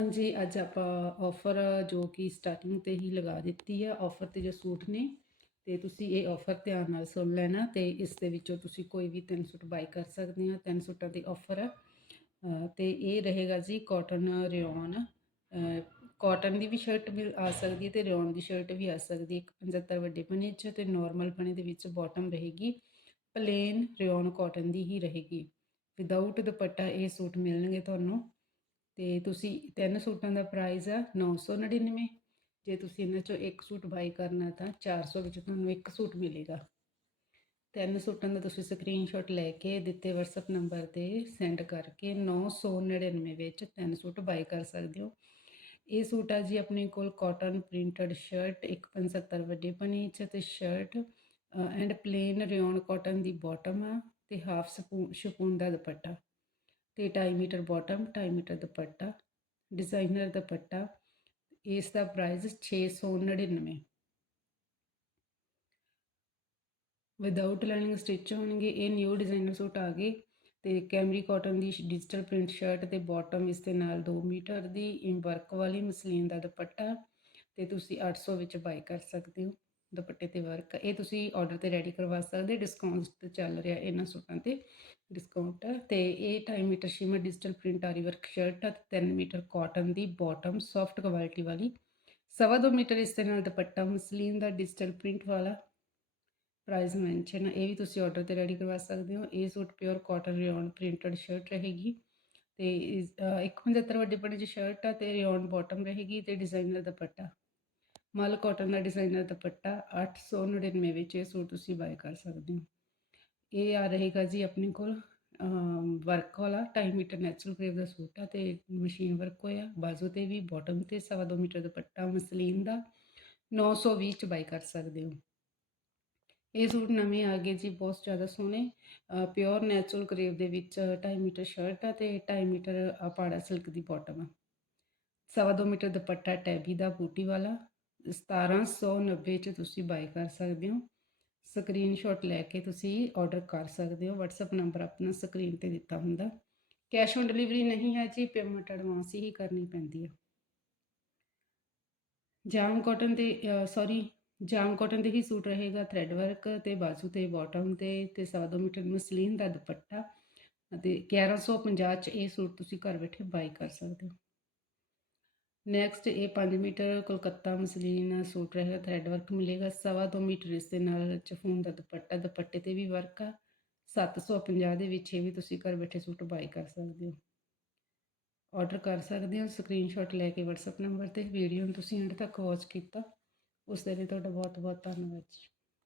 ਹਾਂਜੀ, ਅੱਜ ਆਪਾਂ ਆਫਰ ਜੋ ਕਿ ਸਟਾਰਟਿੰਗ ਤੇ ਹੀ ਲਗਾ ਦਿੱਤੀ ਹੈ ਆਫਰ ਤੇ ਜੋ ਸੂਟ ਨੇ, ਤੇ ਤੁਸੀਂ ਇਹ ਆਫਰ ਧਿਆਨ ਨਾਲ ਸੁਣ ਲੈਣਾ ਤੇ ਇਸ ਦੇ ਵਿੱਚੋਂ ਤੁਸੀਂ ਕੋਈ ਵੀ ਤਿੰਨ ਸੂਟ ਬਾਈ ਕਰ ਸਕਦੇ ਆ, ਤਿੰਨ ਸੂਟਾਂ ਦੀ ਆਫਰ ਹੈ ਤੇ ਇਹ ਰਹੇਗਾ ਜੀ ਕਾਟਨ ਰਿਓਨ ਕਾਟਨ ਦੀ ਵੀ ਸ਼ਰਟ ਮਿਲ ਆ ਸਕਦੀ ਹੈ ਤੇ ਰਿਓਨ ਦੀ ਸ਼ਰਟ ਵੀ ਆ ਸਕਦੀ ਇੱਕ 75 ਵੱਡੇ ਪਨੇ ਚ ਤੇ ਨਾਰਮਲ ਪਨੇ ਦੇ ਵਿੱਚ ਬਾਟਮ ਰਹੇਗੀ ਪਲੇਨ ਰਿਓਨ ਕਾਟਨ ਦੀ ਹੀ ਰਹੇਗੀ। ਵਿਦਆਊਟ ਦੁਪੱਟਾ ਇਹ ਸੂਟ ਮਿਲਣਗੇ ਤੁਹਾਨੂੰ। ਤੇ ਤੁਸੀਂ ਤਿੰਨ ਸੂਟਾਂ ਦਾ ਪ੍ਰਾਈਸ ਆ 999 ਜੇ ਤੁਸੀਂ ਇਹਨਾਂ ਚੋਂ ਇੱਕ ਸੂਟ ਬਾਈ ਕਰਨਾ ਤਾਂ 400 ਵਿੱਚ ਤੁਹਾਨੂੰ ਇੱਕ ਸੂਟ ਮਿਲੇਗਾ। ਤਿੰਨ ਸੂਟਾਂ ਦਾ ਤੁਸੀਂ ਸਕਰੀਨਸ਼ਾਟ ਲੈ ਕੇ ਦਿੱਤੇ WhatsApp ਨੰਬਰ ਤੇ ਸੈਂਡ ਕਰਕੇ 999 ਵਿੱਚ ਤਿੰਨ ਸੂਟ ਬਾਈ ਕਰ ਸਕਦੇ ਹੋ। ਇਹ ਸੂਟ ਆ ਜੀ ਆਪਣੇ ਕੋਲ ਕਾਟਨ ਪ੍ਰਿੰਟਡ ਸ਼ਰਟ 175 ਵੱਡੇ ਪਨੀ ਚ ਤੇ shirt and plain rayon cotton the bottom ਆ ਤੇ ਹਾਫ ਸ਼ਪੂਨ ਦਾ ਦੁਪੱਟਾ। ਤੇ 2.5 ਮੀਟਰ ਬਾਟਮ 2.5 ਮੀਟਰ ਦੁਪੱਟਾ ਡਿਜ਼ਾਈਨਰ ਦੁਪੱਟਾ, ਇਸ ਦਾ ਪ੍ਰਾਈਸ 699 ਵਿਦਆਊਟ ਲਾਈਨਿੰਗ ਸਟਿਚ ਹੋਣਗੇ, ਇਹ ਨਿਊ ਡਿਜ਼ਾਈਨਰ ਸੂਟ ਆ ਗਏ ਤੇ ਕੈਮਰੀ ਕਾਟਨ ਦੀ ਡਿਜੀਟਲ ਪ੍ਰਿੰਟ ਸ਼ਰਟ ਤੇ ਬਾਟਮ ਇਸ ਦੇ ਨਾਲ 2 ਮੀਟਰ ਦੀ ਵਰਕ ਵਾਲੀ ਮਸਲੀਨ ਦਾ ਦੁਪੱਟਾ ਤੇ ਤੁਸੀਂ 800 ਵਿੱਚ ਬਾਈ ਕਰ ਸਕਦੇ ਹੋ। ਦੁਪੱਟੇ ਤੇ ਵਰਕ ਇਹ ਤੁਸੀਂ ਆਰਡਰ ਤੇ ਰੈਡੀ ਕਰਵਾ ਸਕਦੇ ਡਿਸਕਾਊਂਟ ਤੇ ਚੱਲ ਰਿਹਾ ਇਹਨਾਂ ਸੂਟਾਂ ਤੇ ਡਿਸਕਾਊਂਟ ਹੈ ਤੇ ਇਹ 2.5 ਮੀਟਰ ਸ਼ਿਮਰ ਡਿਜੀਟਲ ਪ੍ਰਿੰਟ ਆਰੀ ਵਰਕ ਸ਼ਰਟ ਹੈ 3 ਮੀਟਰ ਕਾਟਨ ਦੀ ਬਾਟਮ ਸੌਫਟ ਕੁਆਲਿਟੀ ਵਾਲੀ। ਸਵਾ ਦੋ ਮੀਟਰ ਇਸ ਦੇ ਨਾਲ ਦੁਪੱਟਾ ਮਸਲੀਨ ਦਾ ਡਿਜੀਟਲ ਪ੍ਰਿੰਟ ਵਾਲਾ ਪ੍ਰਾਈਸ ਮੈਂਸ਼ਨ ਇਹ ਵੀ ਤੁਸੀਂ ਆਰਡਰ ਤੇ ਰੈਡੀ ਕਰਵਾ ਸਕਦੇ ਹੋ। ਇਹ suit pure cotton rayon printed shirt ਰਹੇਗੀ। ਤੇ 175 ਵੱਡੇ ਪਣੇ ਦੀ ਸ਼ਰਟ ਆ ਤੇ ਰਿਓਨ ਬਾਟਮ ਰਹੇਗੀ ਤੇ ਡਿਜ਼ਾਈਨਰ ਦੁਪੱਟਾ। ਮਲ ਕਾਟਨ ਦਾ ਡਿਜ਼ਾਈਨਰ ਦੁਪੱਟਾ 899 ਵਿੱਚ ਇਹ ਸੂਟ ਤੁਸੀਂ ਬਾਏ ਕਰ ਸਕਦੇ ਹੋ। ਇਹ ਆ ਰਹੇਗਾ ਜੀ ਆਪਣੇ ਕੋਲ ਵਰਕ ਵਾਲਾ 2.5 ਮੀਟਰ ਨੈਚੁਰਲ ਕ੍ਰੇਪ ਦਾ ਸੂਟ ਆ ਤੇ ਮਸ਼ੀਨ ਵਰਕ ਹੋਇਆ। ਬਾਜ਼ੂ ਤੇ ਵੀ ਬਾਟਮ ਤੇ ਸਵਾ ਦੋ ਮੀਟਰ ਦੁਪੱਟਾ, ਮਸਲੀਨ ਦਾ 920 ਚ ਬਾਈ ਕਰ ਸਕਦੇ ਹੋ। ਇਹ ਸੂਟ ਨਵੇਂ ਆ ਗਏ ਜੀ, ਬਹੁਤ ਜ਼ਿਆਦਾ ਸੋਹਣੇ। ਪਿਓਰ ਨੈਚੁਰਲ ਕਰੇਵ ਦੇ ਵਿੱਚ 2.5 ਮੀਟਰ ਸ਼ਰਟ ਆ ਤੇ 2.5 ਮੀਟਰ ਪਾੜਾ ਸਿਲਕ ਦੀ ਬਾਟਮ ਆ। ਸਵਾ ਦੋ ਮੀਟਰ ਦੁਪੱਟਾ ਟੈਬੀ ਦਾ ਬੂਟੀ ਵਾਲਾ 1790 ਚ ਤੁਸੀਂ ਬਾਈ ਕਰ ਸਕਦੇ ਹੋ। ਸਕਰੀਨਸ਼ਾਟ ਲੈ ਕੇ ਤੁਸੀਂ ਆਰਡਰ ਕਰ ਸਕਦੇ ਹੋ। WhatsApp ਨੰਬਰ ਆਪਣਾ ਸਕਰੀਨ ਤੇ ਦਿੱਤਾ ਹੁੰਦਾ। ਕੈਸ਼ ਔਨ ਡਿਲੀਵਰੀ ਨਹੀਂ ਹੈ ਜੀ ਪੇਮੈਂਟ ਐਡਵਾਂਸ ਹੀ ਕਰਨੀ ਪੈਂਦੀ ਹੈ। ਜਾਮ ਕਾਟਨ ਤੇ ਸੌਰੀ ਜਾਮ ਕਾਟਨ ਦੇ ਹੀ ਸੂਟ ਰਹੇਗਾ। ਥ੍ਰੈਡ ਵਰਕ ਤੇ ਬਾਜੂ ਤੇ ਬਾਟਮ ਤੇ ਤੇ ਸਵਾ ਮੀਟਰ ਮਸਲੀਨ ਦਾ ਦੁਪੱਟਾ ਅਤੇ 1150 ਚ ਇਹ ਸੂਟ ਤੁਸੀਂ ਘਰ ਬੈਠੇ ਬਾਈ ਕਰ ਸਕਦੇ ਹੋ। ਨੈਕਸਟ ਇਹ 5 ਮੀਟਰ ਕੋਲਕਾਤਾ ਮਸਲੀਨ ਸੂਟ ਰਹੇਗਾ ਥ੍ਰੈਡ ਵਰਕ ਮਿਲੇਗਾ। ਸਵਾ ਦੋ ਮੀਟਰ ਇਸ ਦੇ ਨਾਲ ਚਫੂਨ ਦਾ ਦੁਪੱਟਾ, ਦੁਪੱਟੇ ਤੇ ਵੀ ਵਰਕ ਆ। 750 ਦੇ ਵਿੱਚ ਇਹ ਵੀ ਤੁਸੀਂ ਘਰ ਬੈਠੇ ਸੂਟ ਬਾਈ ਕਰ ਸਕਦੇ ਹੋ। ਆਰਡਰ ਕਰ ਸਕਦੇ ਹੋ ਸਕਰੀਨਸ਼ਾਟ ਲੈ ਕੇ WhatsApp ਨੰਬਰ ਤੇ ਵੀਡੀਓ ਨੂੰ ਤੁਸੀਂ ਐਂਡ ਤੱਕ ਵਾਚ ਕੀਤਾ। ਉਸ ਦੇ ਲਈ ਤੁਹਾਡਾ ਬਹੁਤ ਬਹੁਤ ਧੰਨਵਾਦ ਜੀ।